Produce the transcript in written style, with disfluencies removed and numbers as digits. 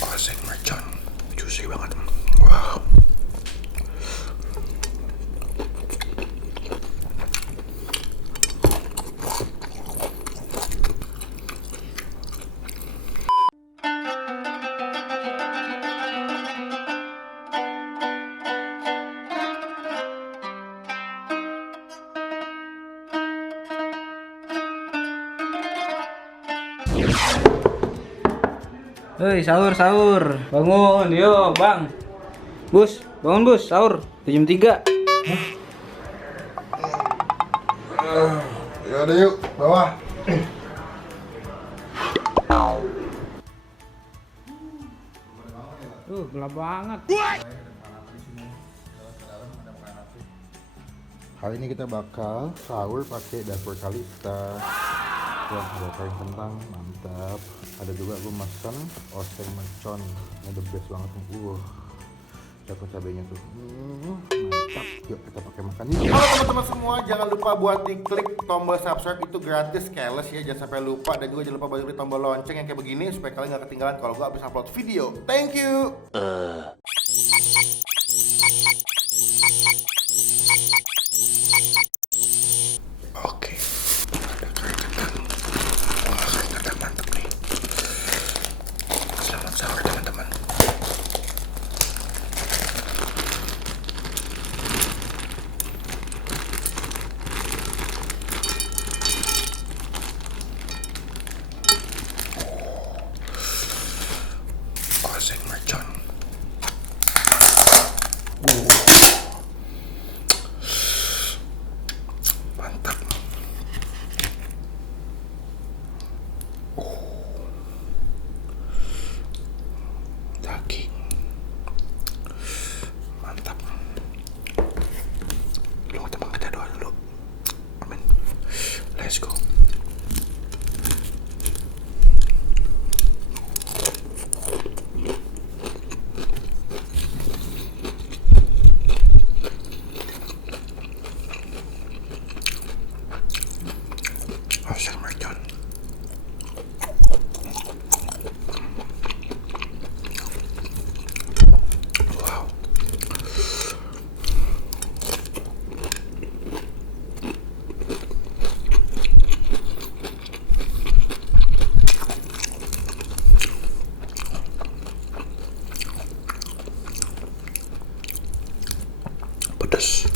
Oseng mercon, juicy banget. Wow. Hei, sahur. Bangun, yuk, Bang. Bus, bangun, Bus, sahur. Jam 3. Ya udah yuk, bawah. Gelap banget. Kali ini kita bakal sahur pakai Dapur Kalistha. Wah, goreng kentang, mantap. Ada juga gue makan oseng mercon, ini the best banget nih. Dapat cabenya tuh, mantap. Yuk kita pakai makan yuk. Halo teman-teman semua, jangan lupa buat diklik tombol subscribe, itu gratis, keles ya, jangan sampai lupa. Dan juga jangan lupa buat klik tombol lonceng yang kayak begini supaya kalian gak ketinggalan kalau gue habis upload video. Thank you. Oke. Ada kering kentang. Wah, kering kentang mantap nih. Selamat sahur teman-teman. Oseng mercon. Mantap. Daging. Mantap. Lu teman kita doa dulu. Amin. Let's go. Oseng mercon. Wow. Pedas.